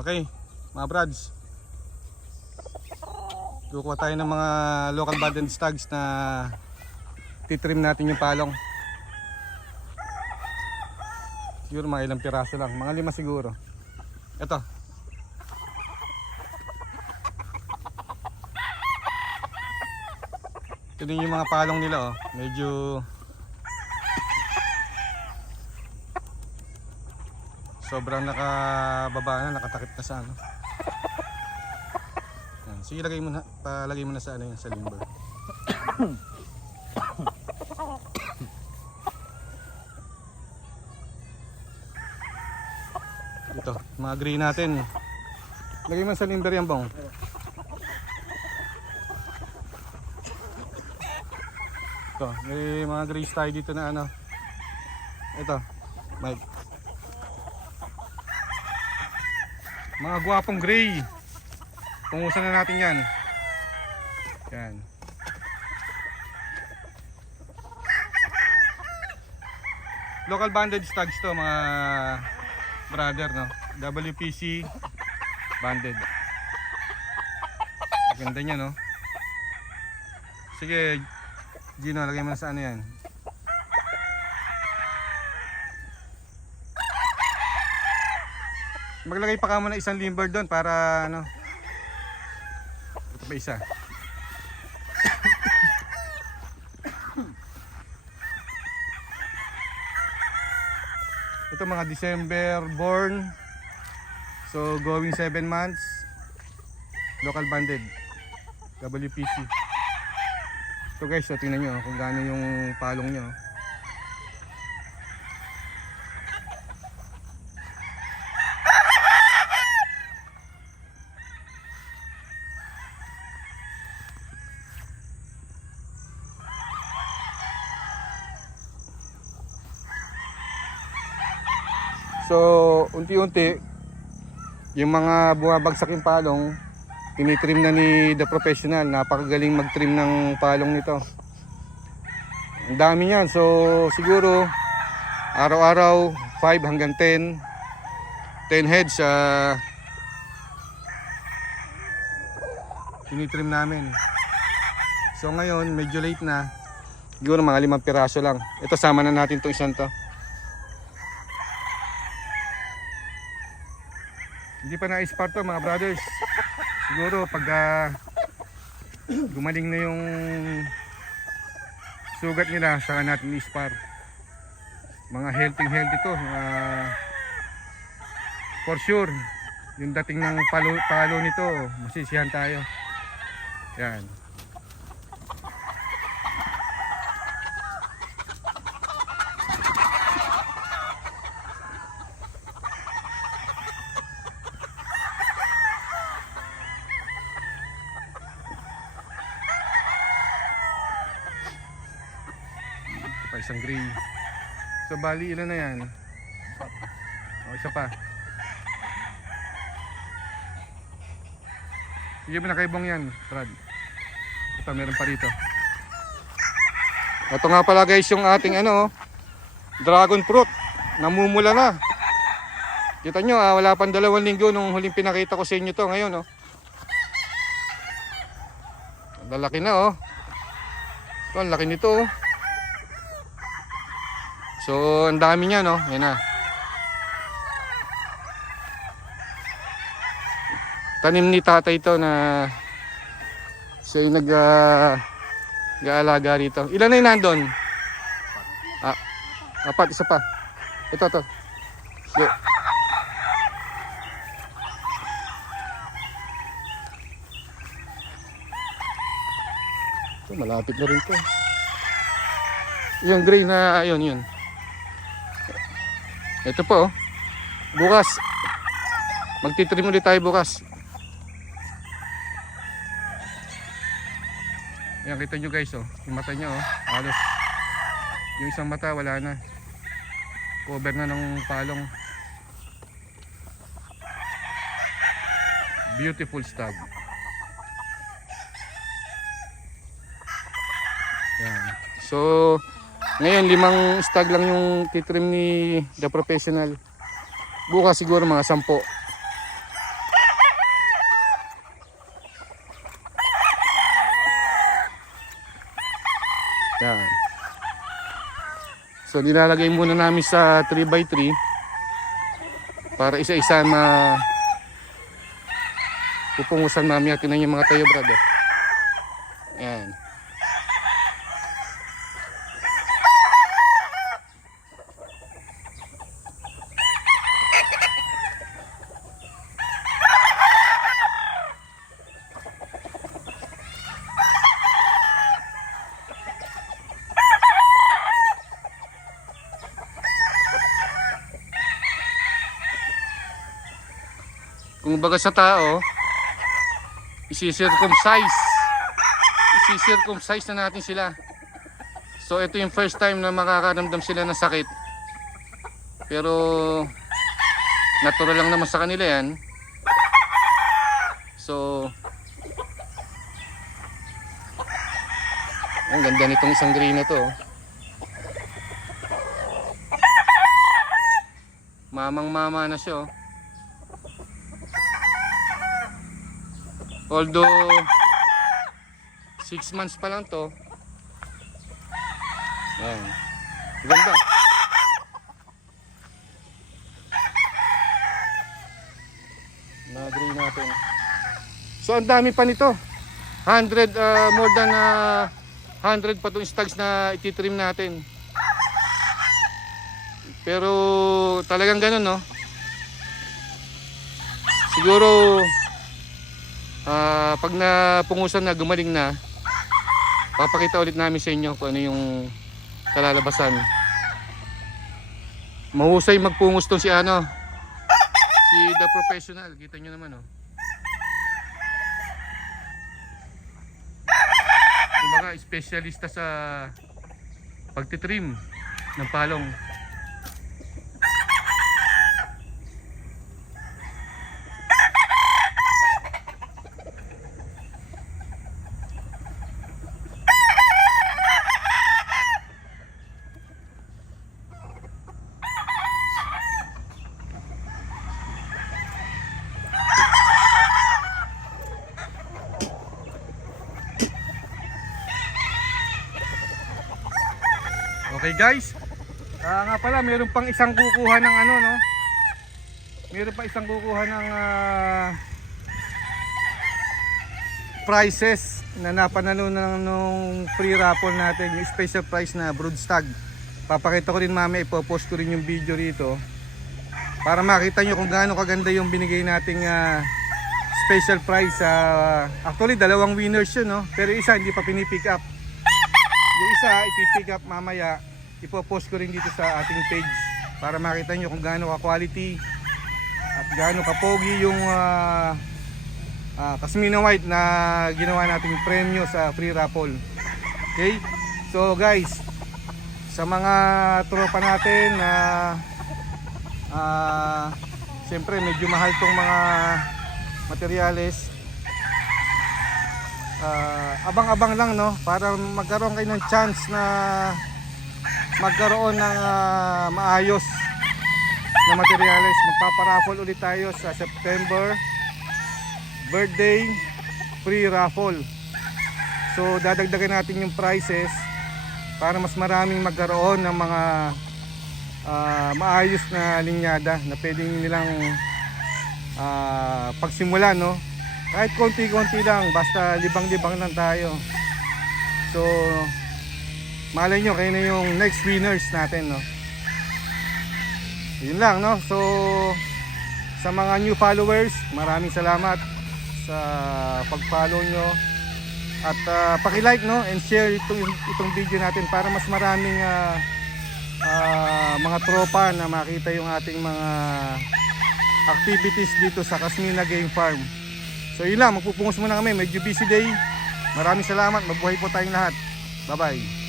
Okay, mga brads. Kukuha tayo ng mga local banded stags na titrim natin yung palong. Siguro mga ilang piraso lang, mga lima siguro. Ito. Ito yung mga palong nila oh. Medyo sobrang nakababa na, nakatakip na sa ano. Yan. Sige, lagay mo na, palagay mo na sa ano yun, sa limber. Ito, mga gray natin. Lagay mo sa limber yan, bong. Ito, may mga grays tayo dito na ano. Ito, Mike. Mga gwapong gray. Pungusan na natin yan. Yan. Local banded stags to mga brother no. WPC banded. Ganda niya no. Sige, Gino, lagay mo na sa ano yan. Maglagay pa ka muna isang limber doon para ano. Ito pa isa. Ito mga December born. So going 7 months. Local banded. WPC. Ito guys, so tingnan nyo kung gaano yung palong nyo. So, unti-unti, yung mga bumabagsak yung palong, tinitrim na ni The Professional. Napakagaling mag-trim ng palong nito. Ang dami niyan. So, siguro, araw-araw, 5 hanggang 10. 10 heads sa tinitrim namin. So, ngayon, medyo late na. Siguro mga limang piraso lang. Ito, sama na natin itong isang to. Hindi pa na-spar to mga brothers. Siguro pag ah, gumaling na yung sugat nila saka natin i-spar. Mga healthy healthy to. ah, for sure. Yung dating ng palo, palo nito, masisiyahan tayo. Yan. Pa isang gray. So bali ilan na yan? O isa pa. Sige mo nakaibong yan, Brad. Ito meron pa rito. Ito nga pala guys yung ating ano, dragon fruit. Namumula na. Kita nyo, ah, wala pang dalawang linggo nung huling pinakita ko sa inyo to ngayon. Oh. Ang lalaki na oh. Ito, ang laki nito oh. So, ang dami niya, no? Yan na. Tanim ni tatay ito na siya yung nag, ah, nag-aalaga rito. Ilan na yung nandun? Ah, apat, isa pa. Ito, ito. Sige. Ito, malapit na rin to. Yung gray na, ayun, yun. Ito po, oh. bukas. Magtitrim ulit tayo bukas. Ayan, kita nyo guys, oh. Yung mata niya, oh. Halos. Yung isang mata, wala na. Cover na ng palong. Beautiful stag. Ayan. So, ngayon, limang stag lang yung titrim ni The Professional. Bukas siguro mga sampo. Yan. So, nilalagay muna namin sa 3x3 para isa-isa ma pupungusan namin natin yung mga tayo brother. Ayan. Kung baga sa tao, isi-circumcise. Isi-circumcise na natin sila. So ito yung first time na makakaramdam sila ng sakit. Pero natural lang naman sa kanila yan. So ang ganda nitong isang gray na to. oh. Mamang mama na siya. Although 6 months pa lang to. Ayan. Ganda. Na-drain natin. So ang dami pa nito. 100 uh, more than uh, 100 pa itong stags na ititrim natin. Pero talagang ganun no. Siguro Ah, pag napungusan na, gumaling na, papakita ulit namin sa inyo kung ano yung kalalabasan. Mahusay magpungos to si ano, si The Professional. Kita nyo naman oh. Kumbaga, espesyalista sa pagtitrim ng palong. Okay guys. Ah nga pala, meron pang isang kukuha ng ano no. Meron pa isang kukuha ng ah, prizes na napanalo ng nung free raffle natin, yung special prize na broodstag. Papakita ko rin mamaya, ipopost ko rin yung video rito para makita nyo kung gaano kaganda yung binigay nating ah, special prize. Ah, actually, dalawang winners yun, no? pero isa hindi pa pinipick up. Yung isa, ipipick up mamaya, ipopost ko rin dito sa ating page para makita nyo kung gaano ka-quality at gaano ka-pogi yung uh, uh, Kasmina White na ginawa nating premyo sa free raffle. Okay? So guys, sa mga tropa natin na uh, siyempre medyo mahal tong mga materyales Ah, abang-abang lang no para magkaroon kayo ng chance na magkaroon ng ah, maayos na materyales. Magpaparaffle ulit tayo sa September birthday free raffle. So dadagdagan natin yung prices para mas maraming magkaroon ng mga ah, maayos na linyada na pwedeng nilang ah, pagsimulan no kahit konti-konti lang basta libang-libang lang tayo so malay nyo kayo na yung next winners natin no yun lang no so sa mga new followers maraming salamat sa pag-follow nyo at uh, paki-like no and share itong, itong video natin para mas maraming ah, ah, mga tropa na makita yung ating mga activities dito sa Kasmina Game Farm So yun lang, magpupungos muna kami. Medyo busy day. Maraming salamat. Mabuhay po tayong lahat. Bye-bye.